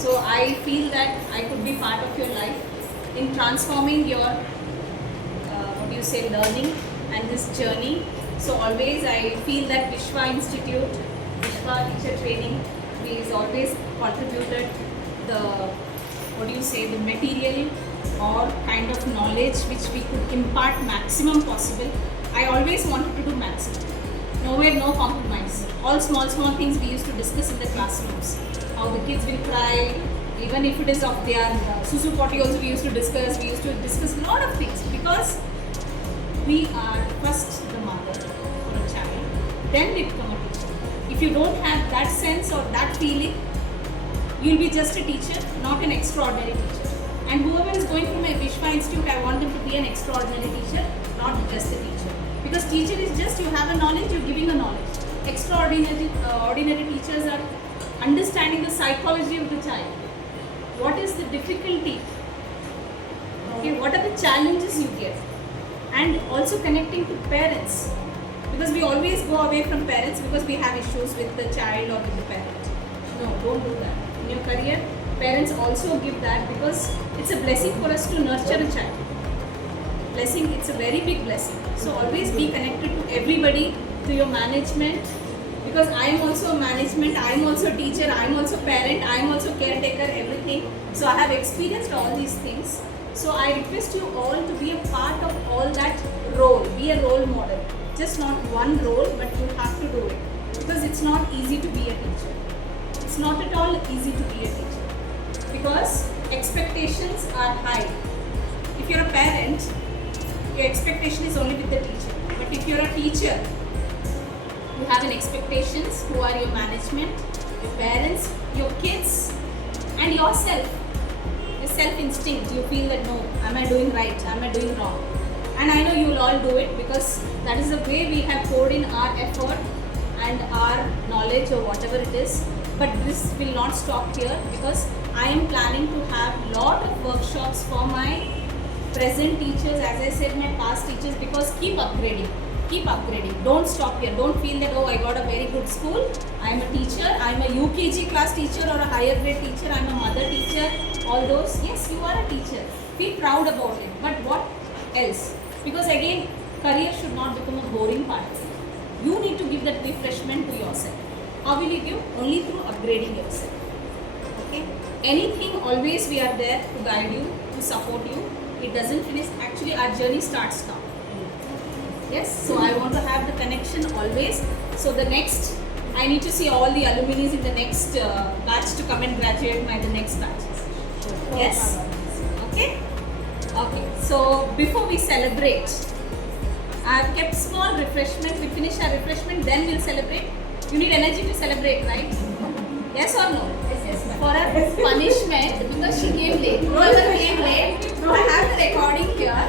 So I feel that I could be part of your life in transforming your, learning and this journey. So always I feel that Vishwa Institute, Vishwa Teacher Training is always contributed the, the material or kind of knowledge which we could impart maximum possible. I always wanted to do maximum. Nowhere, no compromise. All small things we used to discuss in the classrooms. How the kids will cry, even if it is of their susu potty also we used to discuss. We used to discuss a lot of things because we are first the mother for a child, then we become a teacher. If you don't have that sense or that feeling, you'll be just a teacher, not an extraordinary teacher. And whoever is going from a Vishwa Institute, I want them to be an extraordinary teacher, not just a teacher. Because teacher is just you have a knowledge, you're giving a knowledge. Extraordinary ordinary teachers are understanding the psychology of the child. What is the difficulty? Okay, what are the challenges you get? And also connecting to parents. Because we always go away from parents because we have issues with the child or with the parent. No, don't do that. In your career, parents also give that because it's a blessing for us to nurture a child. Blessing, it's a very big blessing. So always be connected to everybody, to your management. Because I am also a management, I am also a teacher, I am also parent, I am also caretaker, everything. So I have experienced all these things. So I request you all to be a part of all that role. Be a role model. Just not one role, but you have to do it. Because it's not easy to be a teacher. It's not at all easy to be a teacher. Because expectations are high. If you're a parent, your expectation is only with the teacher. But if you're a teacher, you have an expectations who are your management, your parents, your kids, and yourself. Your self-instinct, you feel that no, am I doing right, am I doing wrong? And I know you will all do it because that is the way we have poured in our effort and our knowledge or whatever it is. But this will not stop here because I am planning to have lot of workshops for my present teachers, as I said, my past teachers, because keep upgrading. Keep upgrading. Don't stop here. Don't feel that, oh, I got a very good school. I am a teacher. I am a UKG class teacher or a higher grade teacher. I am a mother teacher. All those. Yes, you are a teacher. Feel proud about it. But what else? Because again, career should not become a boring part. You need to give that refreshment to yourself. How will you give? Only through upgrading yourself. Okay? Anything, always we are there to guide you, to support you. It doesn't finish. Actually, our journey starts now. Yes, so I want to have the connection always. So the next, I need to see all the alumni in the next batch to come and graduate by the next batches. Yes? Okay? Okay, so before we celebrate, I have kept small refreshment. We finish our refreshment, then we'll celebrate. You need energy to celebrate, right? Yes or no? Yes, for her punishment, because she came late. Whoever came late, I have the recording here.